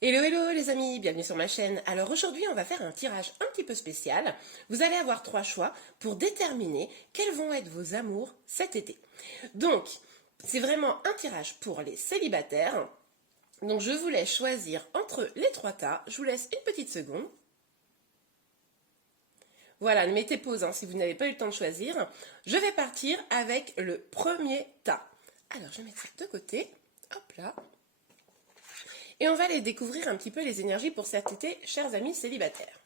Hello hello les amis, bienvenue sur ma chaîne. Alors aujourd'hui on va faire un tirage un petit peu spécial. Vous allez avoir 3 choix pour déterminer quels vont être vos amours cet été. Donc c'est vraiment un tirage pour les célibataires. Donc je vous laisse choisir entre les 3 tas. Je vous laisse une petite seconde. Voilà, ne mettez pause si vous n'avez pas eu le temps de choisir. Je vais partir avec le premier tas. Alors je vais mettre ça de côté. Hop là. Et on va aller découvrir un petit peu les énergies pour cet été, chers amis célibataires.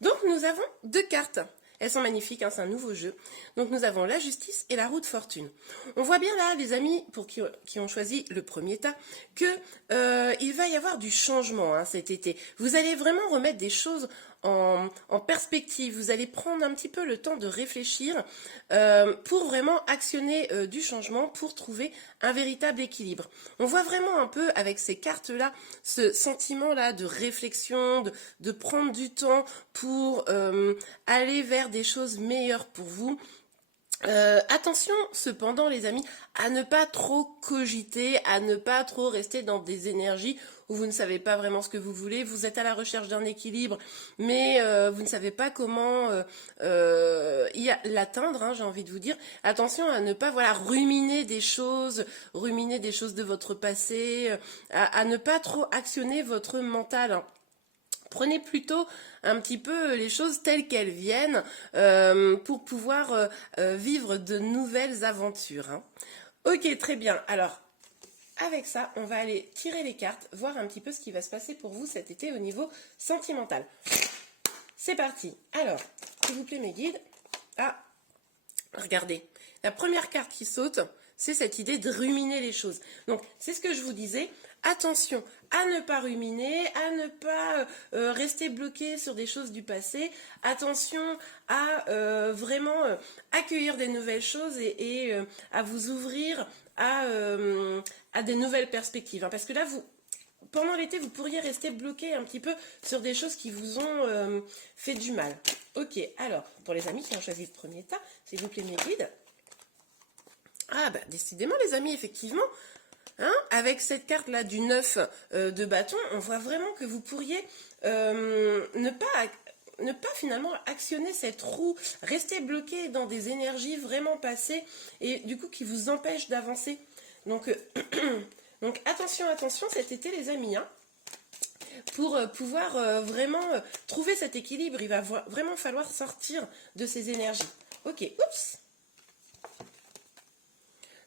Donc nous avons 2 cartes. Elles sont magnifiques, c'est un nouveau jeu. Donc nous avons la justice et la roue de fortune. On voit bien là, les amis, pour qui ont choisi le premier tas, que il va y avoir du changement cet été. Vous allez vraiment remettre des choses en perspective. Vous allez prendre un petit peu le temps de réfléchir pour vraiment actionner du changement, pour trouver un véritable équilibre. On voit vraiment un peu avec ces cartes-là, ce sentiment-là de réflexion, de prendre du temps pour aller vers des choses meilleures pour vous. Attention cependant les amis à ne pas trop cogiter, à ne pas trop rester dans des énergies où vous ne savez pas vraiment ce que vous voulez, vous êtes à la recherche d'un équilibre mais vous ne savez pas comment l'atteindre, j'ai envie de vous dire. Attention à ne pas ruminer des choses de votre passé, à ne pas trop actionner votre mental. Prenez plutôt un petit peu les choses telles qu'elles viennent pour pouvoir vivre de nouvelles aventures. Ok, très bien. Alors, avec ça, on va aller tirer les cartes, voir un petit peu ce qui va se passer pour vous cet été au niveau sentimental. C'est parti. Alors, s'il vous plaît mes guides. Ah, regardez. La première carte qui saute, c'est cette idée de ruminer les choses. Donc, c'est ce que je vous disais. Attention à ne pas ruminer, à ne pas rester bloqué sur des choses du passé. Attention à vraiment accueillir des nouvelles choses et à vous ouvrir à des nouvelles perspectives. Parce que là, pendant l'été, vous pourriez rester bloqué un petit peu sur des choses qui vous ont fait du mal. Ok, alors, pour les amis qui ont choisi le premier tas, s'il vous plaît mes guides. Ah bah décidément les amis, effectivement, avec cette carte là du 9 de bâton, on voit vraiment que vous pourriez ne pas finalement actionner cette roue, rester bloqué dans des énergies vraiment passées et du coup qui vous empêchent d'avancer. Donc, donc attention cet été les amis, pour pouvoir vraiment trouver cet équilibre, il va vraiment falloir sortir de ces énergies. Ok, oups.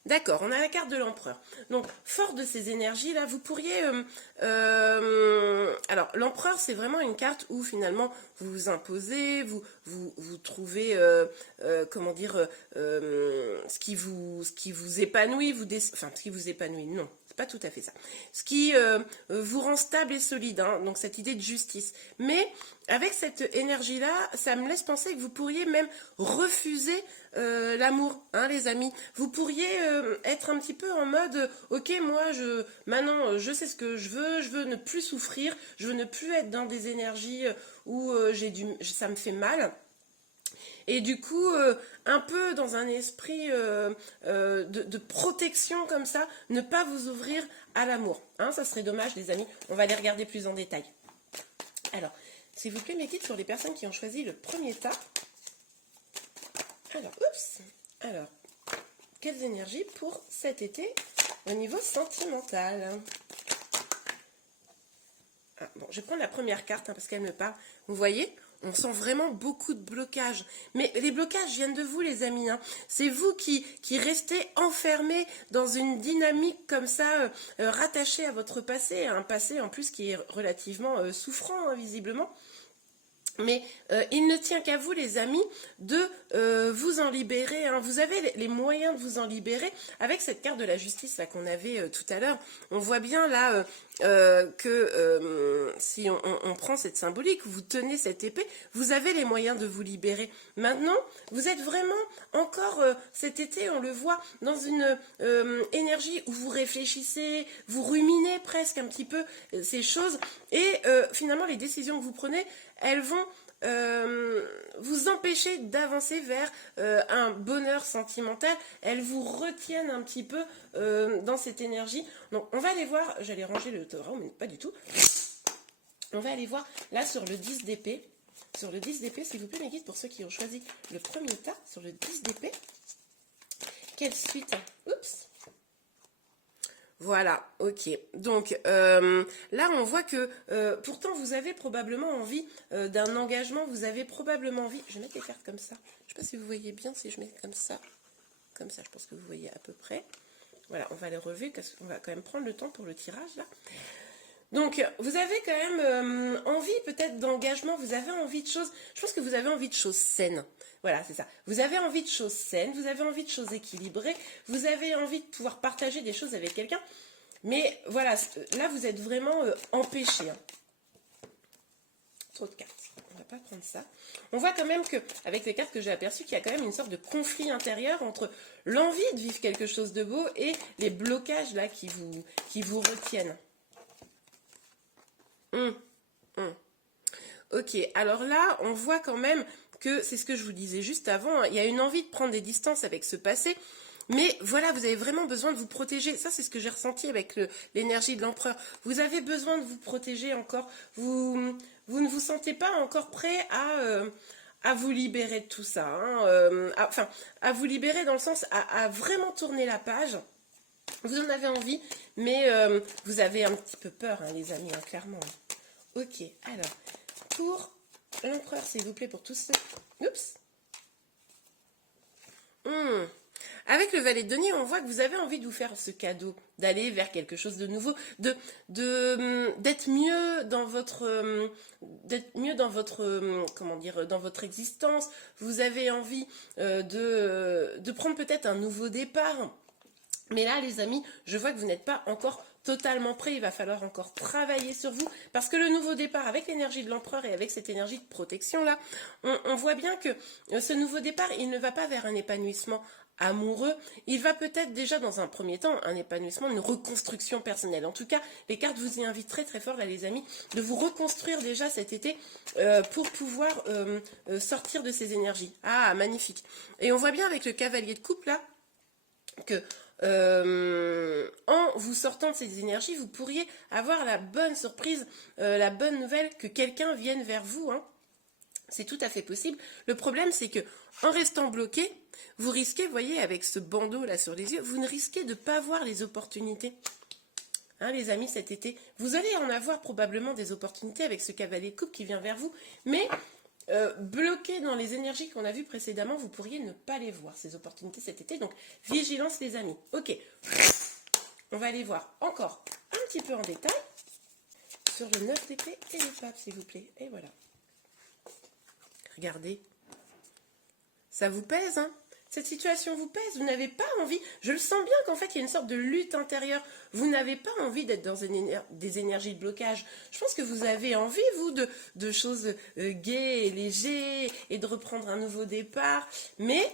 D'accord, on a la carte de l'empereur. Donc, fort de ces énergies-là, vous pourriez... alors, l'empereur, c'est vraiment une carte où, finalement, vous vous imposez, vous trouvez, comment dire, ce qui vous épanouit, enfin, ce qui vous épanouit, non, c'est pas tout à fait ça. Ce qui vous rend stable et solide, donc cette idée de justice. Mais, avec cette énergie-là, ça me laisse penser que vous pourriez même refuser l'amour, les amis. Vous pourriez être un petit peu en mode ok, moi maintenant je sais ce que je veux ne plus souffrir, je veux ne plus être dans des énergies où ça me fait mal. Et du coup, un peu dans un esprit de protection comme ça, ne pas vous ouvrir à l'amour. Ça serait dommage les amis, on va les regarder plus en détail. Alors, s'il vous plaît mes guides sur les personnes qui ont choisi le premier tas. Alors, oups. Alors, quelles énergies pour cet été au niveau sentimental? Bon, je vais prendre la première carte parce qu'elle me parle. Vous voyez, on sent vraiment beaucoup de blocages. Mais les blocages viennent de vous, les amis. C'est vous qui restez enfermés dans une dynamique comme ça, rattachée à votre passé. Un passé en plus qui est relativement souffrant, visiblement. Mais il ne tient qu'à vous, les amis, de vous en libérer. Vous avez les moyens de vous en libérer. Avec cette carte de la justice là qu'on avait tout à l'heure, on voit bien là que si on prend cette symbolique, vous tenez cette épée, vous avez les moyens de vous libérer. Maintenant, vous êtes vraiment encore cet été, on le voit, dans une énergie où vous réfléchissez, vous ruminez presque un petit peu ces choses. Et finalement, les décisions que vous prenez, elles vont vous empêcher d'avancer vers un bonheur sentimental. Elles vous retiennent un petit peu dans cette énergie. Donc on va aller voir, j'allais ranger le tarot mais pas du tout. On va aller voir là sur le 10 d'épée. Sur le 10 d'épée, s'il vous plaît, mes guides, pour ceux qui ont choisi le premier tas, sur le 10 d'épée. Quelle suite? Oups. Voilà, ok. Donc là, on voit que pourtant, vous avez probablement envie d'un engagement. Vous avez probablement envie... Je vais mettre les cartes comme ça. Je ne sais pas si vous voyez bien si je mets comme ça. Comme ça, je pense que vous voyez à peu près. Voilà, on va les relever parce qu'on va quand même prendre le temps pour le tirage là. Donc, vous avez quand même envie peut-être d'engagement, vous avez envie de choses, je pense que vous avez envie de choses saines. Voilà, c'est ça. Vous avez envie de choses saines, vous avez envie de choses équilibrées, vous avez envie de pouvoir partager des choses avec quelqu'un. Mais voilà, là, vous êtes vraiment empêché. Hein. Trop de cartes. On va pas prendre ça. On voit quand même qu'avec les cartes que j'ai aperçues, qu'il y a quand même une sorte de conflit intérieur entre l'envie de vivre quelque chose de beau et les blocages là qui vous retiennent. Ok, alors là, on voit quand même que, c'est ce que je vous disais juste avant, hein, il y a une envie de prendre des distances avec ce passé, mais voilà, vous avez vraiment besoin de vous protéger. Ça, c'est ce que j'ai ressenti avec l'énergie de l'empereur. Vous avez besoin de vous protéger encore. Vous ne vous sentez pas encore prêt à vous libérer de tout ça. Hein, à vous libérer dans le sens à vraiment tourner la page. Vous en avez envie, mais vous avez un petit peu peur, hein, les amis, hein, clairement. Ok, alors, pour l'empereur, s'il vous plaît, pour tous ceux... Oups. Avec le valet de denier, on voit que vous avez envie de vous faire ce cadeau, d'aller vers quelque chose de nouveau, d'être mieux dans votre, comment dire, dans votre existence. Vous avez envie de prendre peut-être un nouveau départ. Mais là, les amis, je vois que vous n'êtes pas encore totalement prêts. Il va falloir encore travailler sur vous. Parce que le nouveau départ, avec l'énergie de l'empereur et avec cette énergie de protection-là, on voit bien que ce nouveau départ, il ne va pas vers un épanouissement amoureux. Il va peut-être déjà, dans un premier temps, un épanouissement, une reconstruction personnelle. En tout cas, les cartes vous y invitent très très fort, là, les amis, de vous reconstruire déjà cet été pour pouvoir sortir de ces énergies. Ah, magnifique. Et on voit bien avec le cavalier de coupe, là, que en vous sortant de ces énergies, vous pourriez avoir la bonne surprise, la bonne nouvelle que quelqu'un vienne vers vous. Hein. C'est tout à fait possible. Le problème, c'est que en restant bloqué, vous risquez, vous voyez, avec ce bandeau là sur les yeux, vous ne risquez de pas voir les opportunités. Hein, les amis, cet été, vous allez en avoir probablement des opportunités avec ce cavalier de coupe qui vient vers vous, mais bloqué dans les énergies qu'on a vues précédemment, vous pourriez ne pas les voir, ces opportunités cet été. Donc, vigilance les amis. Ok, on va aller voir encore un petit peu en détail sur le 9 d'épée et le pape, s'il vous plaît. Et voilà. Regardez. Ça vous pèse, hein? Cette situation vous pèse, vous n'avez pas envie, je le sens bien qu'en fait il y a une sorte de lutte intérieure, vous n'avez pas envie d'être dans des énergies de blocage. Je pense que vous avez envie, vous, de choses gaies et légères et de reprendre un nouveau départ, mais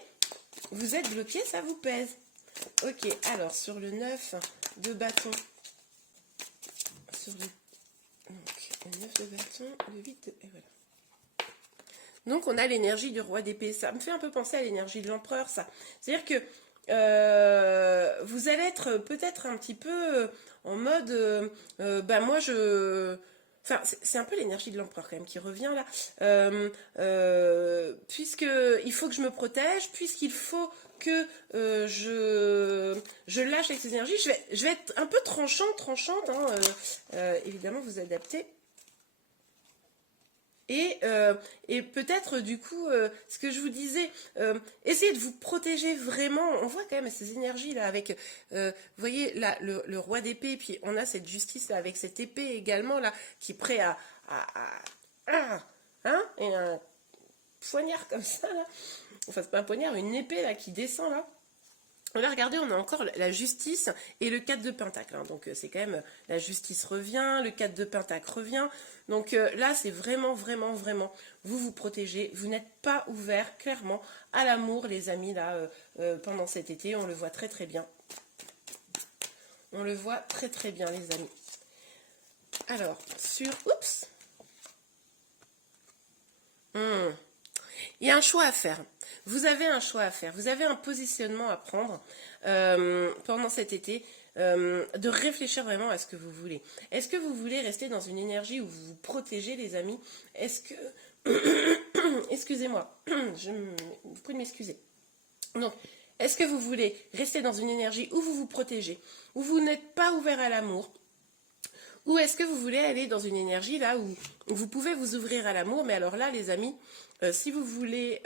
vous êtes bloqué, ça vous pèse. Ok, alors sur le 9 de bâton, sur le 9 de bâton, le 8 de... Et voilà. Donc, on a l'énergie du roi d'épée. Ça me fait un peu penser à l'énergie de l'empereur, ça. C'est-à-dire que vous allez être peut-être un petit peu en mode... moi, je... Enfin, c'est un peu l'énergie de l'empereur quand même qui revient là. Puisqu'il faut que je me protège, puisqu'il faut que je lâche avec ces énergies, je vais être un peu tranchante. Hein, évidemment, vous adaptez. Et peut-être du coup, ce que je vous disais, essayez de vous protéger vraiment. On voit quand même ces énergies là avec, vous voyez là le roi d'épée, puis on a cette justice là avec cette épée également là qui est prêt hein, et un poignard comme ça là. Enfin c'est pas un poignard, une épée là qui descend là. Là, regardez, on a encore la justice et le 4 de pentacle. Hein. Donc, c'est quand même, la justice revient, le 4 de pentacle revient. Donc, là, c'est vraiment, vous vous protégez. Vous n'êtes pas ouvert, clairement, à l'amour, les amis, là, pendant cet été. On le voit très, très bien. On le voit très, très bien, les amis. Alors, sur... Oups. Il y a un choix à faire. Vous avez un choix à faire. Vous avez un positionnement à prendre pendant cet été. de réfléchir vraiment à ce que vous voulez. Est-ce que vous voulez rester dans une énergie où vous vous protégez, les amis? Est-ce que... Excusez-moi, vous pouvez m'excuser. Donc, est-ce que vous voulez rester dans une énergie où vous vous protégez, où vous n'êtes pas ouvert à l'amour? Ou est-ce que vous voulez aller dans une énergie là où vous pouvez vous ouvrir à l'amour? Mais alors là, les amis, si vous voulez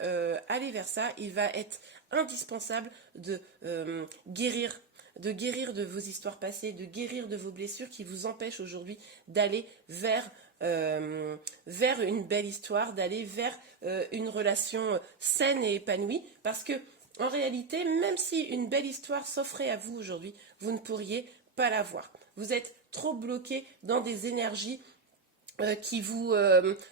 aller vers ça, il va être indispensable de guérir de vos histoires passées, de guérir de vos blessures qui vous empêchent aujourd'hui d'aller vers une belle histoire, d'aller vers une relation saine et épanouie. Parce que, en réalité, même si une belle histoire s'offrait à vous aujourd'hui, vous ne pourriez pas la voir. Vous êtes trop bloqué dans des énergies qui vous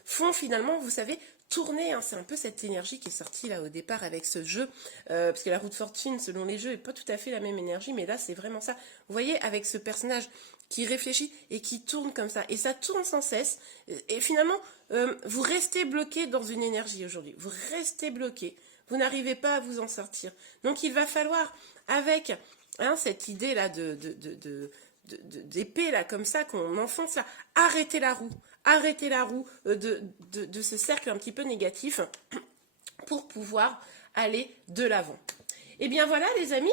font finalement, vous savez, tourner. Hein. C'est un peu cette énergie qui est sortie là au départ avec ce jeu, parce que la roue de fortune, selon les jeux, n'est pas tout à fait la même énergie, mais là, c'est vraiment ça. Vous voyez, avec ce personnage qui réfléchit et qui tourne comme ça, et ça tourne sans cesse, et finalement, vous restez bloqué dans une énergie aujourd'hui. Vous restez bloqué. Vous n'arrivez pas à vous en sortir. Donc, il va falloir, avec cette idée là d'épée là comme ça qu'on enfonce là, arrêtez la roue de ce cercle un petit peu négatif pour pouvoir aller de l'avant. Et bien voilà les amis,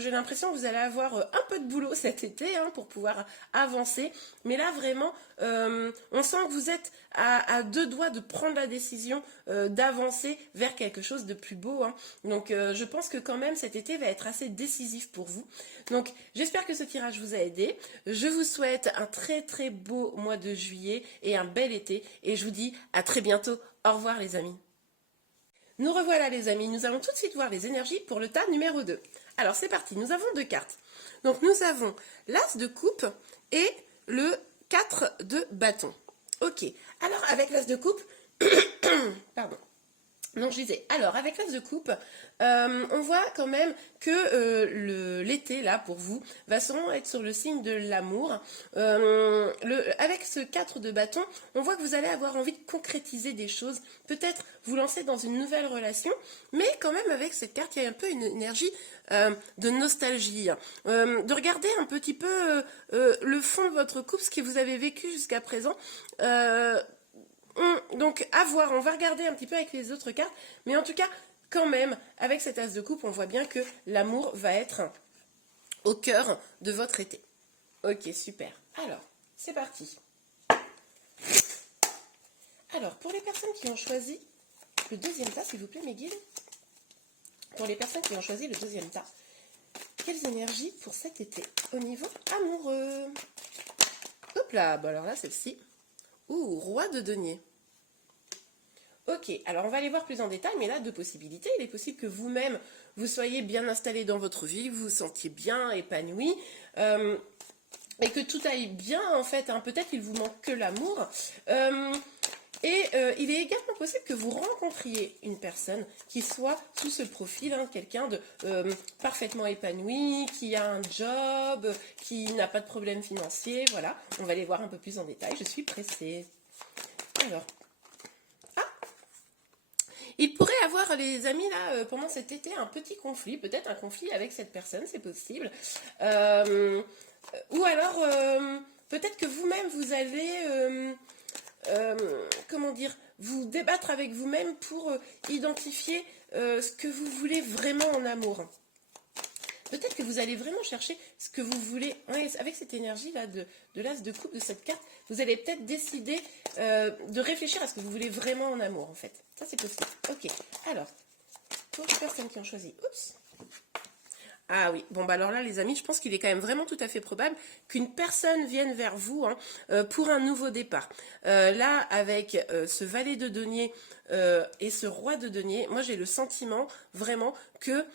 j'ai l'impression que vous allez avoir un peu de boulot cet été pour pouvoir avancer. Mais là vraiment, on sent que vous êtes à deux doigts de prendre la décision d'avancer vers quelque chose de plus beau. Donc je pense que quand même cet été va être assez décisif pour vous. Donc j'espère que ce tirage vous a aidé. Je vous souhaite un très très beau mois de juillet et un bel été. Et je vous dis à très bientôt. Au revoir les amis. Nous revoilà les amis, nous allons tout de suite voir les énergies pour le tas numéro 2. Alors c'est parti, nous avons deux cartes. Donc nous avons l'as de coupe et le 4 de bâton. Ok, alors avec l'as de coupe, pardon. Donc je disais, alors avec l'as de coupe, on voit quand même que l'été là pour vous va sûrement être sur le signe de l'amour. Avec ce 4 de bâton, on voit que vous allez avoir envie de concrétiser des choses, peut-être vous lancer dans une nouvelle relation, mais quand même avec cette carte, il y a un peu une énergie de nostalgie, de regarder un petit peu le fond de votre couple, ce que vous avez vécu jusqu'à présent. Donc à voir, on va regarder un petit peu avec les autres cartes, mais en tout cas, quand même, avec cet as de coupe, on voit bien que l'amour va être au cœur de votre été. Ok, super. Alors, c'est parti. Alors, pour les personnes qui ont choisi le deuxième tas, s'il vous plaît, mes guides, pour les personnes qui ont choisi le deuxième tas, quelles énergies pour cet été au niveau amoureux? Hop là, bon alors là, celle-ci. Ouh, roi de denier. Ok, alors on va aller voir plus en détail, mais là, deux possibilités. Il est possible que vous-même, vous soyez bien installé dans votre vie, vous vous sentiez bien épanoui, et que tout aille bien, en fait. Peut-être qu'il vous manque que l'amour. Il est également possible que vous rencontriez une personne qui soit sous ce profil, quelqu'un de parfaitement épanoui, qui a un job, qui n'a pas de problème financier. Voilà, on va les voir un peu plus en détail. Je suis pressée. Alors, il pourrait avoir, les amis, là, pendant cet été, un petit conflit, peut-être un conflit avec cette personne, c'est possible. Ou alors, peut-être que vous-même, vous allez... comment dire, vous débattre avec vous-même pour identifier ce que vous voulez vraiment en amour. Peut-être que vous allez vraiment chercher ce que vous voulez. Avec cette énergie-là de l'as de coupe de cette carte, vous allez peut-être décider de réfléchir à ce que vous voulez vraiment en amour, en fait. Ça, c'est possible. Ok, alors, pour les personnes qui ont choisi... Oups. Ah oui, bon bah alors là les amis, je pense qu'il est quand même vraiment tout à fait probable qu'une personne vienne vers vous pour un nouveau départ. Là avec ce valet de denier et ce roi de denier, moi j'ai le sentiment vraiment que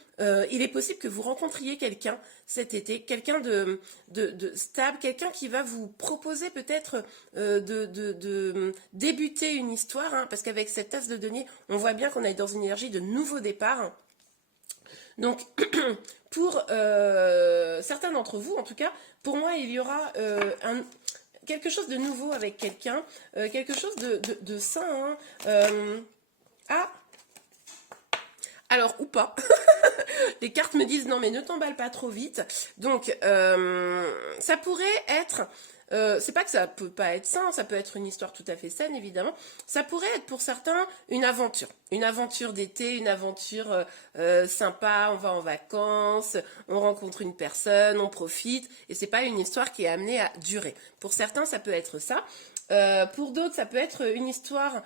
il est possible que vous rencontriez quelqu'un cet été, quelqu'un de stable, quelqu'un qui va vous proposer peut-être de débuter une histoire, parce qu'avec cette as de denier, on voit bien qu'on est dans une énergie de nouveau départ. Donc, pour certains d'entre vous, en tout cas, pour moi, il y aura quelque chose de nouveau avec quelqu'un, quelque chose de sain. Alors, ou pas. Les cartes me disent non mais ne t'emballe pas trop vite. Donc ça pourrait être, c'est pas que ça peut pas être sain, ça peut être une histoire tout à fait saine évidemment. Ça pourrait être pour certains une aventure d'été, une aventure sympa. On va en vacances, on rencontre une personne, on profite et c'est pas une histoire qui est amenée à durer. Pour certains ça peut être ça. Pour d'autres ça peut être une histoire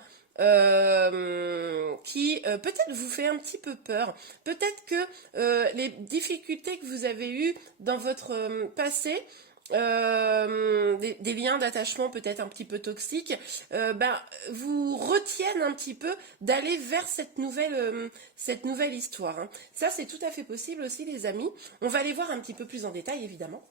qui peut-être vous fait un petit peu peur. Peut-être que les difficultés que vous avez eues dans votre passé, des liens d'attachement peut-être un petit peu toxiques, vous retiennent un petit peu d'aller vers cette nouvelle histoire. Hein. Ça, c'est tout à fait possible aussi, les amis. On va aller voir un petit peu plus en détail, évidemment.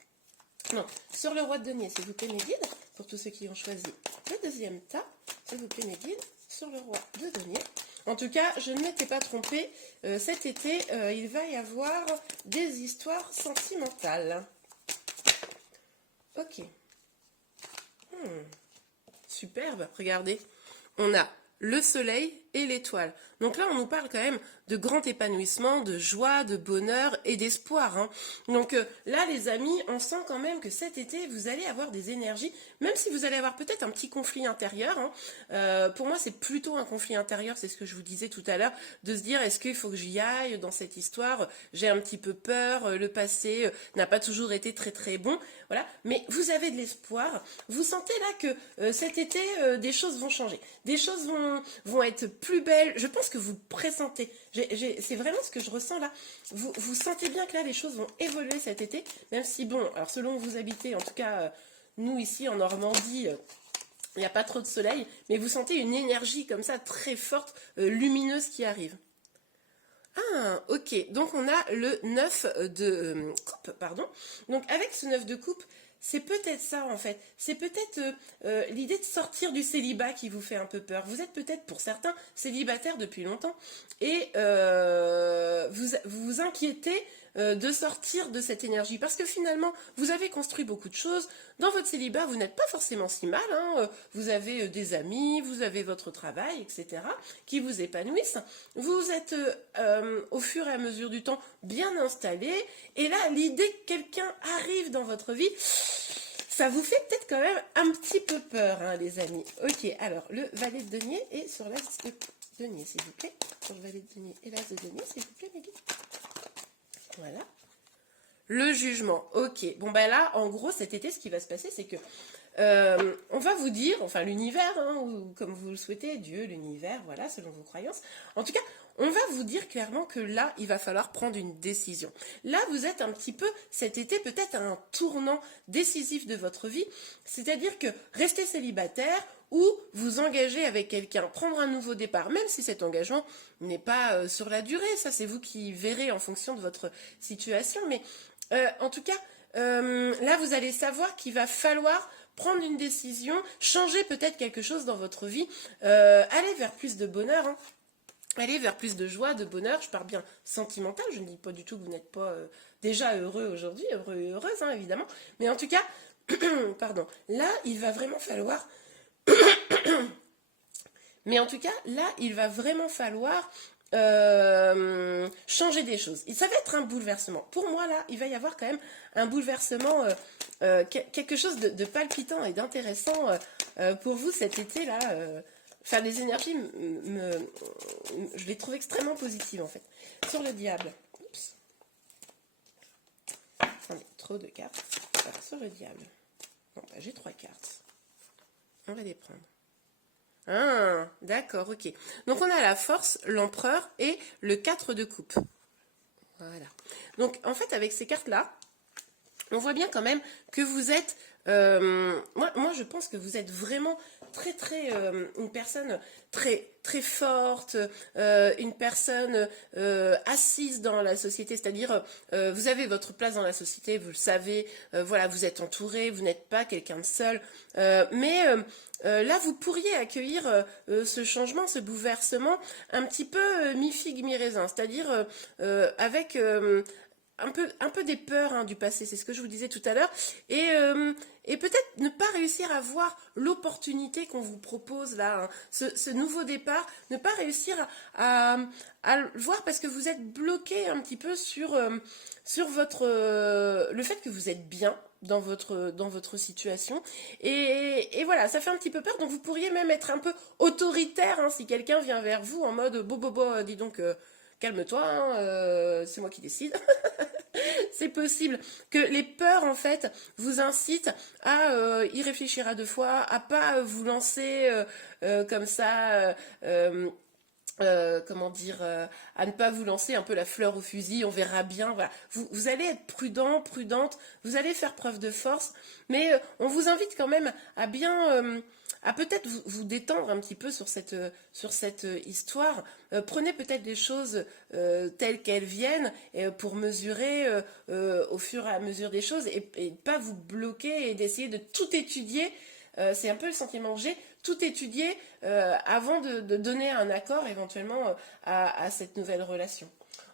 Non, sur le roi de denier, s'il vous plaît, mes guides, pour tous ceux qui ont choisi le deuxième tas, s'il vous plaît, mes guides, sur le roi de denier. En tout cas, je ne m'étais pas trompée, cet été, il va y avoir des histoires sentimentales. Ok. Superbe, regardez. On a le soleil et l'étoile. Donc là, on nous parle quand même de grand épanouissement, de joie, de bonheur et d'espoir. Hein. Donc là, les amis, on sent quand même que cet été, vous allez avoir des énergies, même si vous allez avoir peut-être un petit conflit intérieur. Hein. Pour moi, c'est plutôt un conflit intérieur, c'est ce que je vous disais tout à l'heure, de se dire, est-ce qu'il faut que j'y aille dans cette histoire? J'ai un petit peu peur, le passé n'a pas toujours été très très bon. Voilà. Mais vous avez de l'espoir. Vous sentez là que cet été, des choses vont changer. Des choses vont être plus belles. Je pense que vous pressentez. C'est vraiment ce que je ressens là. Vous sentez bien que là, les choses vont évoluer cet été. Même si, bon, alors selon où vous habitez, en tout cas, nous ici en Normandie, il n'y a pas trop de soleil. Mais vous sentez une énergie comme ça, très forte, lumineuse qui arrive. Ah, ok. Donc, on a le 9 de coupe, pardon. Donc, avec ce 9 de coupe, c'est peut-être ça, en fait. C'est peut-être l'idée de sortir du célibat qui vous fait un peu peur. Vous êtes peut-être, pour certains, célibataires depuis longtemps. Et vous vous inquiétez de sortir de cette énergie. Parce que finalement, vous avez construit beaucoup de choses. Dans votre célibat, vous n'êtes pas forcément si mal. Hein. Vous avez des amis, vous avez votre travail, etc. qui vous épanouissent. Vous êtes, au fur et à mesure du temps, bien installé. Et là, l'idée que quelqu'un arrive dans votre vie, ça vous fait peut-être quand même un petit peu peur, hein, les amis. Ok, alors, le valet de denier est sur l'as de denier, s'il vous plaît. Sur le valet de denier et l'as de denier, s'il vous plaît, mes guides. Voilà. Le jugement. Ok. Bon, ben là, en gros, cet été, ce qui va se passer, c'est que on va vous dire, enfin l'univers, hein, ou comme vous le souhaitez, Dieu, l'univers, voilà, selon vos croyances. En tout cas, on va vous dire clairement que là, il va falloir prendre une décision. Là, vous êtes un petit peu, cet été, peut-être à un tournant décisif de votre vie. C'est-à-dire que rester célibataire ou vous engager avec quelqu'un, prendre un nouveau départ, même si cet engagement n'est pas sur la durée. Ça, c'est vous qui verrez en fonction de votre situation. Mais en tout cas, là, vous allez savoir qu'il va falloir prendre une décision, changer peut-être quelque chose dans votre vie, aller vers plus de bonheur, hein. Aller vers plus de joie, de bonheur. Je parle bien sentimental, je ne dis pas du tout que vous n'êtes pas déjà heureux aujourd'hui, heureux et heureuse, hein, évidemment. Mais en tout cas, pardon, là, il va vraiment falloir... Mais en tout cas, là, il va vraiment falloir changer des choses. Ça va être un bouleversement. Pour moi, là, il va y avoir quand même un bouleversement, quelque chose de palpitant et d'intéressant pour vous cet été-là. Enfin, les énergies, je les trouve extrêmement positives, en fait. Sur le diable. Oups. Attendez, trop de cartes. Voilà, sur le diable. Bon, bah, j'ai 3 cartes. On va les prendre. Ah, d'accord, ok. Donc, on a la force, l'empereur et le 4 de coupe. Voilà. Donc, en fait, avec ces cartes-là, on voit bien quand même que vous êtes... moi, je pense que vous êtes vraiment très, une personne très, très forte, une personne assise dans la société, c'est-à-dire vous avez votre place dans la société, vous le savez, voilà, vous êtes entouré, vous n'êtes pas quelqu'un de seul, mais là, vous pourriez accueillir ce changement, ce bouleversement, un petit peu mi-figue, mi-raisin, c'est-à-dire avec... un peu des peurs hein, du passé, c'est ce que je vous disais tout à l'heure, et peut-être ne pas réussir à voir l'opportunité qu'on vous propose là, hein, ce nouveau départ, ne pas réussir à le voir parce que vous êtes bloqué un petit peu sur votre, le fait que vous êtes bien dans votre situation. Et voilà, ça fait un petit peu peur, donc vous pourriez même être un peu autoritaire hein, si quelqu'un vient vers vous en mode dis donc, calme-toi, hein, c'est moi qui décide. C'est possible que les peurs, en fait, vous incitent à y réfléchir à deux fois, à pas vous lancer comme ça. Comment dire, à ne pas vous lancer un peu la fleur au fusil, on verra bien. Voilà. Vous allez être prudent, prudente, vous allez faire preuve de force, mais on vous invite quand même à bien, à peut-être vous détendre un petit peu sur cette histoire. Prenez peut-être des choses telles qu'elles viennent pour mesurer au fur et à mesure des choses et pas vous bloquer et d'essayer de tout étudier. C'est un peu le sentiment que j'ai, tout étudier avant de donner un accord éventuellement à cette nouvelle relation.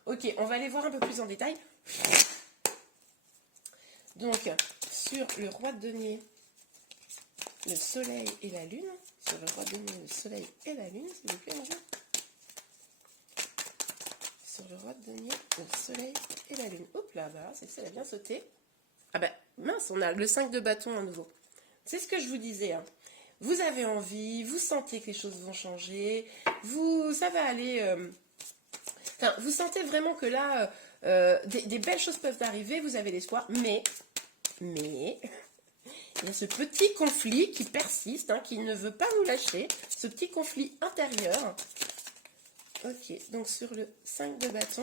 Ok, on va aller voir un peu plus en détail. Donc, sur le roi de denier, le soleil et la lune. Sur le roi de denier, le soleil et la lune, s'il vous plaît, bonjour. Sur le roi de denier, le soleil et la lune. Hop là, bah, c'est que ça a bien sauté. Ah ben, mince, on a le 5 de bâton à nouveau. C'est ce que je vous disais, hein. Vous avez envie, vous sentez que les choses vont changer, ça va aller... enfin, vous sentez vraiment que là, des belles choses peuvent arriver, vous avez l'espoir, mais, il y a ce petit conflit qui persiste, hein, qui ne veut pas vous lâcher, ce petit conflit intérieur. Ok, donc sur le 5 de bâton,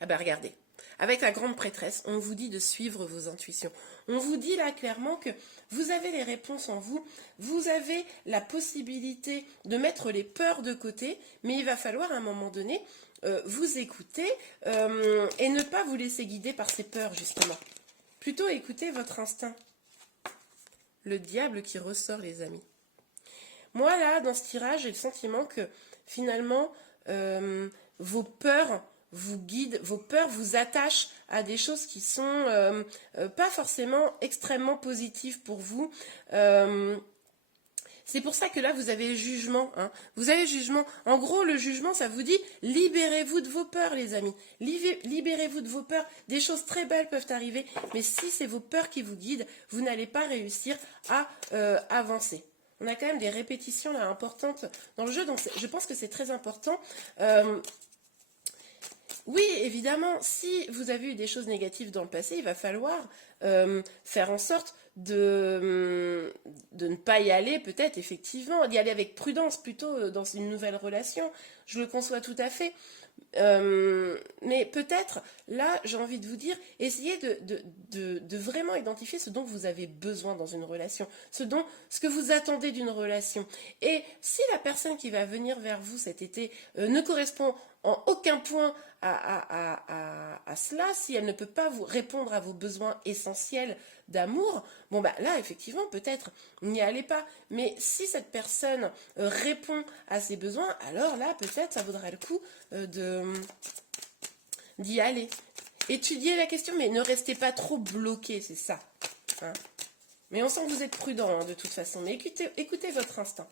ah ben regardez. Avec la grande prêtresse, on vous dit de suivre vos intuitions. On vous dit là clairement que vous avez les réponses en vous, vous avez la possibilité de mettre les peurs de côté, mais il va falloir à un moment donné vous écouter et ne pas vous laisser guider par ces peurs justement. Plutôt écouter votre instinct. Le diable qui ressort, les amis. Moi là, dans ce tirage, j'ai le sentiment que finalement, vos peurs vous guident, vos peurs vous attachent à des choses qui sont pas forcément extrêmement positives pour vous. C'est pour ça que là, vous avez le jugement. Hein. Vous avez le jugement. En gros, le jugement, ça vous dit, libérez-vous de vos peurs, les amis. Libérez-vous de vos peurs. Des choses très belles peuvent arriver, mais si c'est vos peurs qui vous guident, vous n'allez pas réussir à avancer. On a quand même des répétitions là importantes dans le jeu, donc je pense que c'est très important. Oui, évidemment, si vous avez eu des choses négatives dans le passé, il va falloir faire en sorte de ne pas y aller, peut-être, effectivement, d'y aller avec prudence plutôt dans une nouvelle relation. Je le conçois tout à fait. Mais peut-être, là, j'ai envie de vous dire, essayez de vraiment identifier ce dont vous avez besoin dans une relation, ce que vous attendez d'une relation. Et si la personne qui va venir vers vous cet été ne correspond en aucun point à cela, si elle ne peut pas vous répondre à vos besoins essentiels d'amour, bon bah là effectivement peut-être n'y allez pas, mais si cette personne répond à ses besoins, alors là peut-être ça vaudra le coup d'y aller. Étudiez la question, mais ne restez pas trop bloqué, c'est ça. Hein. Mais on sent que vous êtes prudent hein, de toute façon, mais écoutez votre instinct,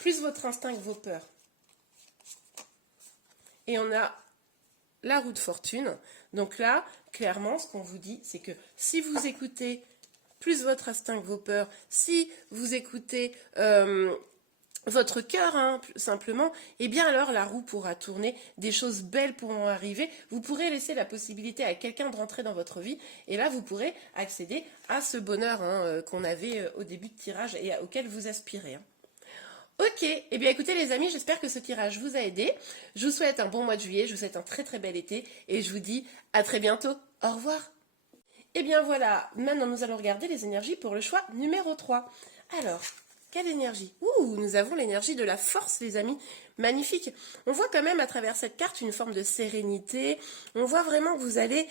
plus votre instinct que vos peurs. Et on a la roue de fortune. Donc là, clairement, ce qu'on vous dit, c'est que si vous écoutez plus votre instinct que vos peurs, si vous écoutez votre cœur, hein, simplement, eh bien alors la roue pourra tourner, des choses belles pourront arriver, vous pourrez laisser la possibilité à quelqu'un de rentrer dans votre vie, et là vous pourrez accéder à ce bonheur hein, qu'on avait au début de tirage et auquel vous aspirez. Hein. Ok, eh bien écoutez les amis, j'espère que ce tirage vous a aidé. Je vous souhaite un bon mois de juillet, je vous souhaite un très très bel été et je vous dis à très bientôt. Au revoir. Et bien voilà, maintenant nous allons regarder les énergies pour le choix numéro 3. Alors, Quelle énergie? Ouh, nous avons l'énergie de la force, les amis. Magnifique. On voit quand même à travers cette carte une forme de sérénité. On voit vraiment que vous allez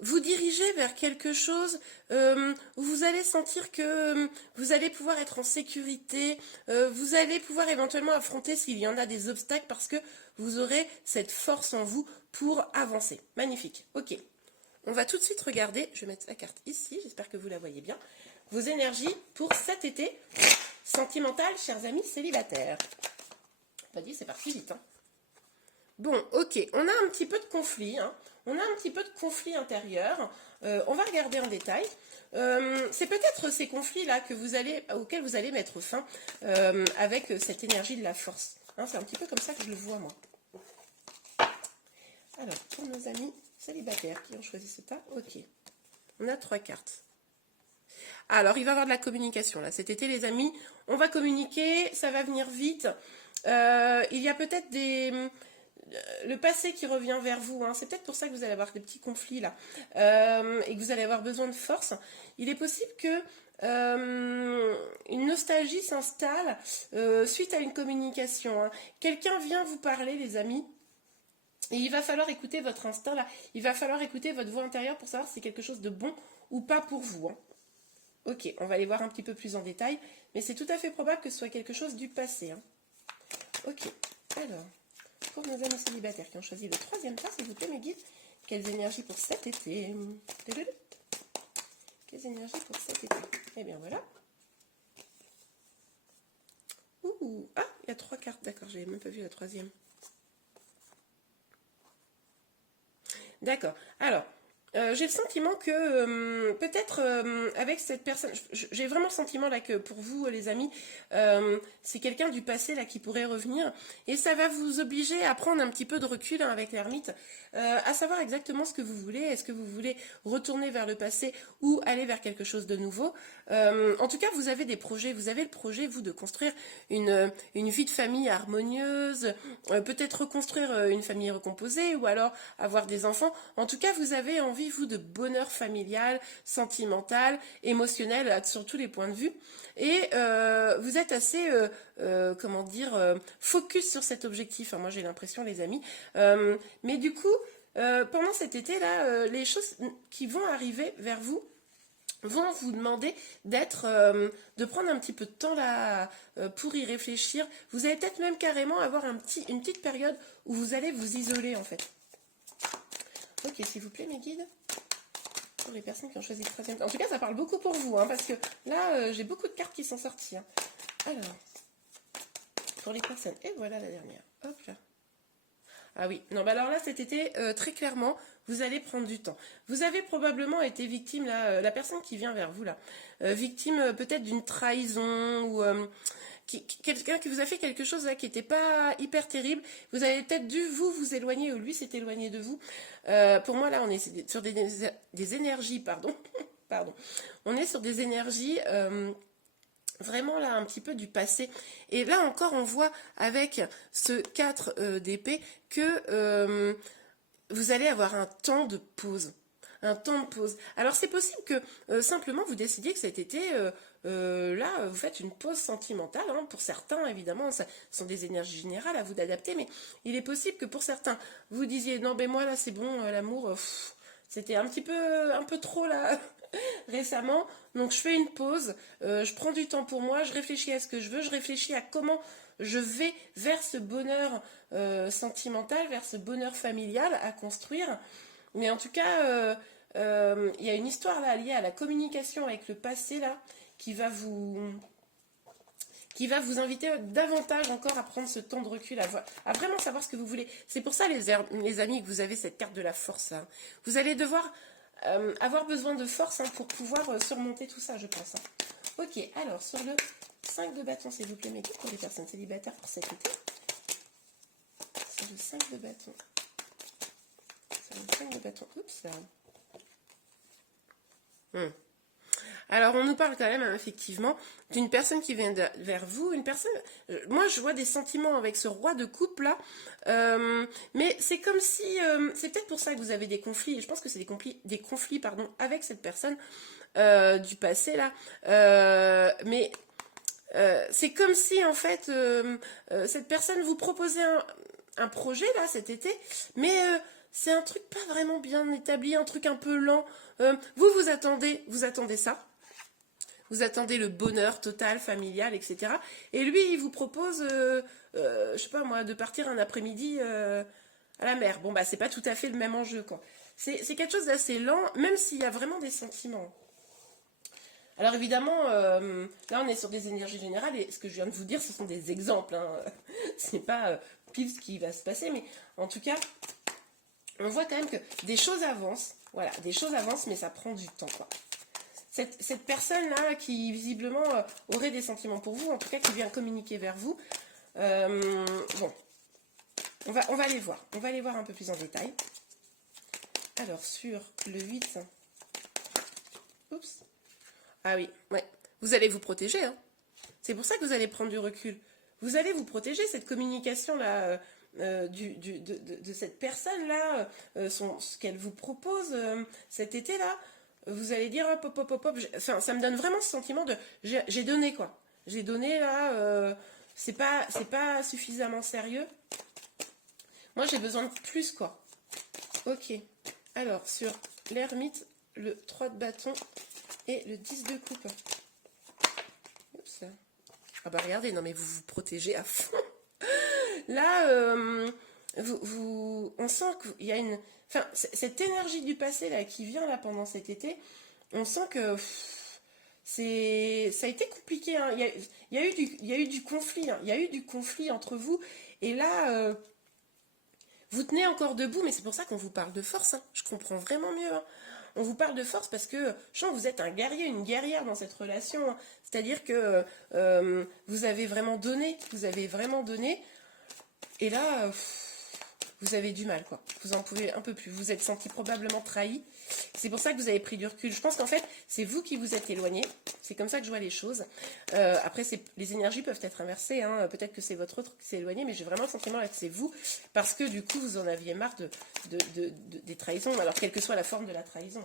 vous diriger vers quelque chose où vous allez sentir que vous allez pouvoir être en sécurité. Vous allez pouvoir éventuellement affronter s'il y en a des obstacles parce que vous aurez cette force en vous pour avancer. Magnifique. Ok. On va tout de suite regarder. Je vais mettre la carte ici. J'espère que vous la voyez bien. Vos énergies pour cet été sentimental, chers amis célibataires. Pas dit, c'est parti vite. Hein. Bon, ok, on a un petit peu de conflit. Hein. On a un petit peu de conflit intérieur. On va regarder en détail. C'est peut-être ces conflits-là auxquels vous allez mettre fin avec cette énergie de la force. Hein, c'est un petit peu comme ça que je le vois, moi. Alors, pour nos amis célibataires qui ont choisi ce tas, ok. On a 3 cartes. Alors, il va y avoir de la communication là. Cet été, les amis, on va communiquer, ça va venir vite. Il y a peut-être le passé qui revient vers vous. Hein. C'est peut-être pour ça que vous allez avoir des petits conflits là et que vous allez avoir besoin de force. Il est possible que une nostalgie s'installe suite à une communication. Hein. Quelqu'un vient vous parler, les amis. Et il va falloir écouter votre instinct là. Il va falloir écouter votre voix intérieure pour savoir si c'est quelque chose de bon ou pas pour vous. Hein. Ok, on va aller voir un petit peu plus en détail, mais c'est tout à fait probable que ce soit quelque chose du passé. Hein. Ok, alors, pour nos amis célibataires qui ont choisi le 3e tas, s'il vous plaît, mes guides, quelles énergies pour cet été? Quelles énergies pour cet été? Eh bien, voilà. Ouh, ah, il y a 3 cartes, d'accord, j'avais même pas vu la 3e. D'accord, alors... j'ai le sentiment que peut-être avec cette personne, j'ai vraiment le sentiment là que pour vous les amis, c'est quelqu'un du passé là qui pourrait revenir et ça va vous obliger à prendre un petit peu de recul hein, avec l'ermite, à savoir exactement ce que vous voulez. Est-ce que vous voulez retourner vers le passé ou aller vers quelque chose de nouveau? En tout cas, vous avez des projets, vous avez le projet vous de construire une vie de famille harmonieuse, peut-être reconstruire une famille recomposée ou alors avoir des enfants. En tout cas, vous avez envie vous de bonheur familial, sentimental, émotionnel sur tous les points de vue et vous êtes assez comment dire focus sur cet objectif. Hein, moi j'ai l'impression les amis, mais du coup pendant cet été là les choses qui vont arriver vers vous vont vous demander de prendre un petit peu de temps là pour y réfléchir. Vous allez peut-être même carrément avoir une petite période où vous allez vous isoler en fait. Ok, s'il vous plaît, mes guides, pour les personnes qui ont choisi le 3e. En tout cas, ça parle beaucoup pour vous, hein, parce que là, j'ai beaucoup de cartes qui sont sorties. Hein. Alors, pour les personnes, et voilà la dernière. Hop là. Ah oui, non, bah alors là, cet été, très clairement, vous allez prendre du temps. Vous avez probablement été victime, là, la personne qui vient vers vous, là, victime peut-être d'une trahison ou... quelqu'un qui vous a fait quelque chose là qui n'était pas hyper terrible, vous avez peut-être dû vous éloigner ou lui s'est éloigné de vous. Pour moi là on est sur des énergies, pardon, pardon. On est sur des énergies vraiment là un petit peu du passé. Et là encore on voit avec ce 4 d'épée que vous allez avoir un temps de pause. Un temps de pause. Alors c'est possible que simplement vous décidiez que cet été, là, vous faites une pause sentimentale. Hein. Pour certains, évidemment, ce sont des énergies générales à vous d'adapter, mais il est possible que pour certains, vous disiez non, mais moi là c'est bon, l'amour, c'était un peu trop là récemment. Donc je fais une pause, je prends du temps pour moi, je réfléchis à ce que je veux, je réfléchis à comment je vais vers ce bonheur sentimental, vers ce bonheur familial à construire. Mais en tout cas, il y a une histoire là liée à la communication avec le passé là qui va vous inviter davantage encore à prendre ce temps de recul, à vraiment savoir ce que vous voulez. C'est pour ça les amis que vous avez cette carte de la force là. Vous allez devoir avoir besoin de force hein, pour pouvoir surmonter tout ça, je pense. Hein. Ok, alors sur le 5 de bâton, s'il vous plaît, mes guides, pour les personnes célibataires pour cet été. Sur le 5 de bâton. Sur le 5 de bâton. Oups là. Alors, on nous parle quand même, hein, effectivement, d'une personne qui vient vers vous, une personne... moi, je vois des sentiments avec ce roi de coupe, là, mais c'est comme si... c'est peut-être pour ça que vous avez des conflits, et je pense que c'est des conflits pardon, avec cette personne du passé, là, mais C'est comme si en fait cette personne vous proposait un projet là cet été, mais c'est un truc pas vraiment bien établi, un truc un peu lent. Vous attendez ça. Vous attendez le bonheur total, familial, etc. Et lui, il vous propose, je sais pas moi, de partir un après-midi à la mer. Bon, bah, c'est pas tout à fait le même enjeu, quoi. C'est quelque chose d'assez lent, même s'il y a vraiment des sentiments. Alors évidemment, là on est sur des énergies générales et ce que je viens de vous dire, ce sont des exemples. Hein. C'est pas pile ce qui va se passer, mais en tout cas, on voit quand même que des choses avancent. Voilà, des choses avancent, mais ça prend du temps, quoi. Cette personne-là qui visiblement aurait des sentiments pour vous, en tout cas qui vient communiquer vers vous, bon, on va les voir. On va les voir un peu plus en détail. Alors sur le 8, oups, ah oui, ouais, vous allez vous protéger, hein. C'est pour ça que vous allez prendre du recul. Vous allez vous protéger, cette communication-là de cette personne-là, ce qu'elle vous propose cet été-là. Vous allez dire hop, hop, hop, hop, hop. Enfin, ça me donne vraiment ce sentiment de j'ai donné quoi. J'ai donné là, c'est pas suffisamment sérieux. Moi, j'ai besoin de plus quoi. Ok. Alors, sur l'ermite, le 3 de bâton et le 10 de coupe. Oups. Ah bah regardez, non mais vous vous protégez à fond. Là, on sent qu'il y a une... Enfin, cette énergie du passé là qui vient là pendant cet été, on sent que ça a été compliqué. Hein. Il y a eu du conflit. Hein. Il y a eu du conflit entre vous. Et là, vous tenez encore debout, mais c'est pour ça qu'on vous parle de force. Hein. Je comprends vraiment mieux. Hein. On vous parle de force parce que je sens que vous êtes un guerrier, une guerrière dans cette relation. Hein. C'est-à-dire que vous avez vraiment donné. Vous avez vraiment donné. Et là, vous avez du mal, quoi. Vous en pouvez un peu plus. Vous êtes senti probablement trahi. C'est pour ça que vous avez pris du recul. Je pense qu'en fait, c'est vous qui vous êtes éloigné. C'est comme ça que je vois les choses. Après, les énergies peuvent être inversées. Hein. Peut-être que c'est votre autre qui s'est éloigné, mais j'ai vraiment le sentiment là que c'est vous. Parce que du coup, vous en aviez marre des trahisons. Alors, quelle que soit la forme de la trahison.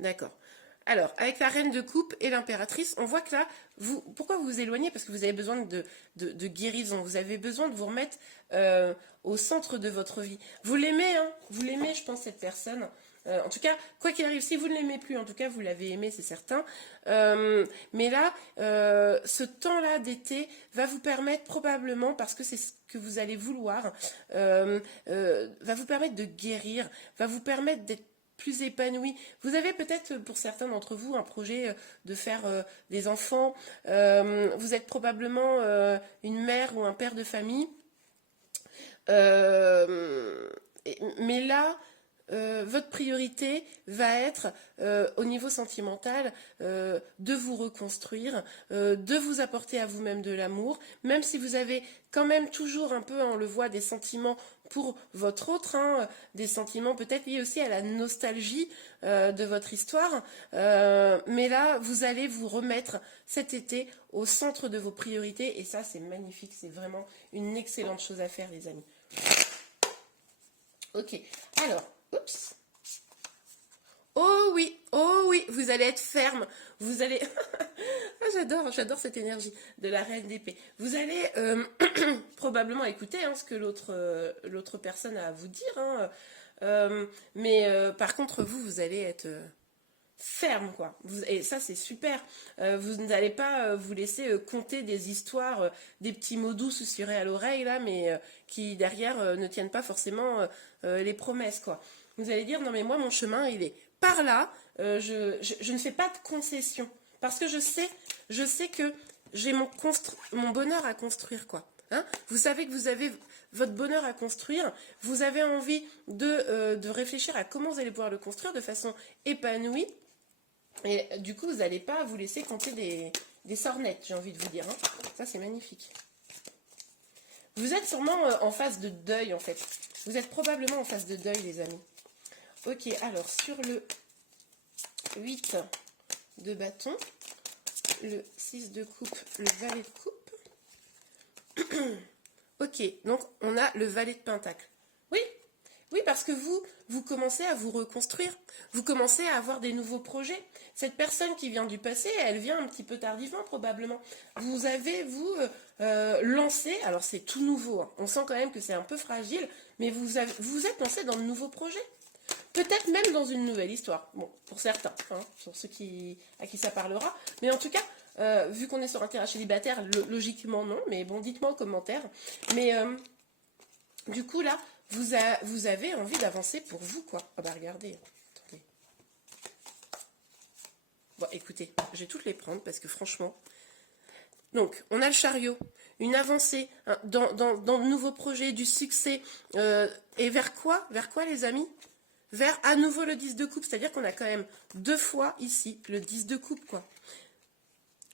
D'accord. Alors, avec la reine de coupe et l'impératrice, on voit que là, pourquoi vous vous éloignez? Parce que vous avez besoin de guérison, vous avez besoin de vous remettre au centre de votre vie. Vous l'aimez, hein? Vous l'aimez, je pense, cette personne. En tout cas, quoi qu'il arrive, si vous ne l'aimez plus, en tout cas, vous l'avez aimé, c'est certain. Mais là, ce temps-là d'été va vous permettre probablement, parce que c'est ce que vous allez vouloir, va vous permettre de guérir, va vous permettre d'être plus épanoui. Vous avez peut-être pour certains d'entre vous un projet de faire des enfants. Vous êtes probablement une mère ou un père de famille. Mais là, votre priorité va être au niveau sentimental de vous reconstruire, de vous apporter à vous-même de l'amour, même si vous avez quand même toujours un peu, on le voit, des sentiments pour votre autre, hein, des sentiments peut-être liés aussi à la nostalgie de votre histoire, mais là, vous allez vous remettre cet été au centre de vos priorités, et ça, c'est magnifique, c'est vraiment une excellente chose à faire, les amis. Ok, alors, oups. Oh oui, vous allez être ferme. Vous allez... ah, j'adore cette énergie de la reine d'épée. Vous allez probablement écouter hein, ce que l'autre personne a à vous dire. Hein, mais par contre, vous allez être ferme, quoi. Et ça, c'est super. Vous n'allez pas vous laisser conter des histoires, des petits mots doux susurrés à l'oreille, là, mais qui, derrière, ne tiennent pas forcément les promesses, quoi. Vous allez dire, non mais moi, mon chemin, il est par là. Je ne fais pas de concessions. Parce que je sais que j'ai mon bonheur à construire, quoi. Hein, vous savez que vous avez votre bonheur à construire. Vous avez envie de réfléchir à comment vous allez pouvoir le construire de façon épanouie. Et du coup, vous n'allez pas vous laisser compter des sornettes, j'ai envie de vous dire. Hein. Ça, c'est magnifique. Vous êtes sûrement en phase de deuil, en fait. Vous êtes probablement en phase de deuil, les amis. Ok, alors, sur le 8 de bâton, le 6 de coupe, le valet de coupe. Ok, donc, on a le valet de pentacle. Oui, Oui, parce que vous commencez à vous reconstruire, vous commencez à avoir des nouveaux projets. Cette personne qui vient du passé, elle vient un petit peu tardivement probablement. Vous avez, lancé, alors c'est tout nouveau, hein. On sent quand même que c'est un peu fragile, mais vous êtes lancé dans de nouveaux projets. Peut-être même dans une nouvelle histoire. Bon, pour certains, hein, pour ceux à qui ça parlera. Mais en tout cas, vu qu'on est sur un terrain célibataire, logiquement non, mais bon, dites-moi en commentaire. Mais du coup, là, vous avez envie d'avancer pour vous, quoi. Ah bah regardez, attendez. Bon, écoutez, je vais toutes les prendre parce que franchement... Donc, on a le chariot, une avancée hein, dans de nouveaux projets, du succès. Et vers quoi? Vers quoi, les amis? Vers à nouveau le 10 de coupe, c'est-à-dire qu'on a quand même 2 fois ici le 10 de coupe, quoi.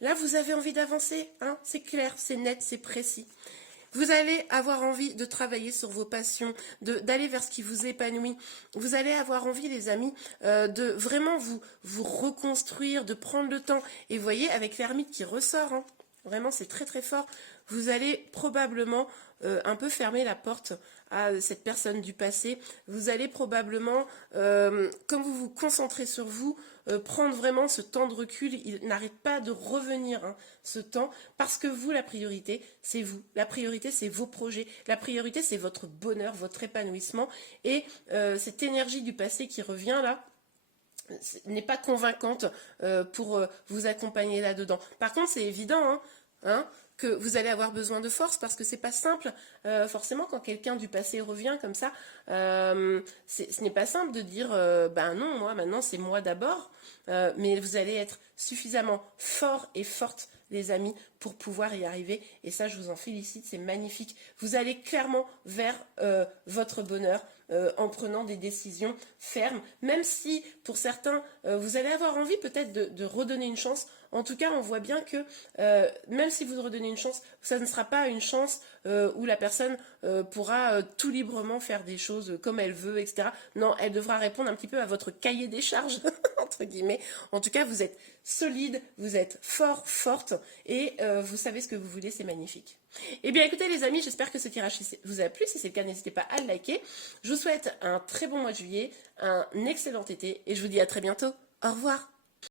Là, vous avez envie d'avancer, hein, c'est clair, c'est net, c'est précis. Vous allez avoir envie de travailler sur vos passions, d'aller vers ce qui vous épanouit. Vous allez avoir envie, les amis, de vraiment vous reconstruire, de prendre le temps. Et vous voyez, avec l'ermite qui ressort, hein, vraiment c'est très très fort, vous allez probablement un peu fermer la porte à cette personne du passé. Vous allez probablement, comme vous vous concentrez sur vous, prendre vraiment ce temps de recul. Il n'arrête pas de revenir, hein, ce temps, parce que vous, la priorité, c'est vous. La priorité, c'est vos projets. La priorité, c'est votre bonheur, votre épanouissement. Et cette énergie du passé qui revient là, n'est pas convaincante pour vous accompagner là-dedans. Par contre, c'est évident, hein, que vous allez avoir besoin de force parce que c'est pas simple. Forcément, quand quelqu'un du passé revient comme ça, ce n'est pas simple de dire ben non, moi maintenant c'est moi d'abord. Mais vous allez être suffisamment fort et forte, les amis, pour pouvoir y arriver. Et ça, je vous en félicite, c'est magnifique. Vous allez clairement vers votre bonheur. En prenant des décisions fermes, même si pour certains vous allez avoir envie peut-être de redonner une chance. En tout cas, on voit bien que même si vous redonnez une chance, ça ne sera pas une chance où la personne pourra tout librement faire des choses comme elle veut, etc. Non, elle devra répondre un petit peu à votre cahier des charges, entre guillemets. En tout cas, vous êtes solide, vous êtes fort, forte, et vous savez ce que vous voulez, c'est magnifique. Eh bien écoutez les amis, j'espère que ce tirage vous a plu. Si c'est le cas, n'hésitez pas à le liker. Je vous souhaite un très bon mois de juillet, un excellent été, et je vous dis à très bientôt. Au revoir.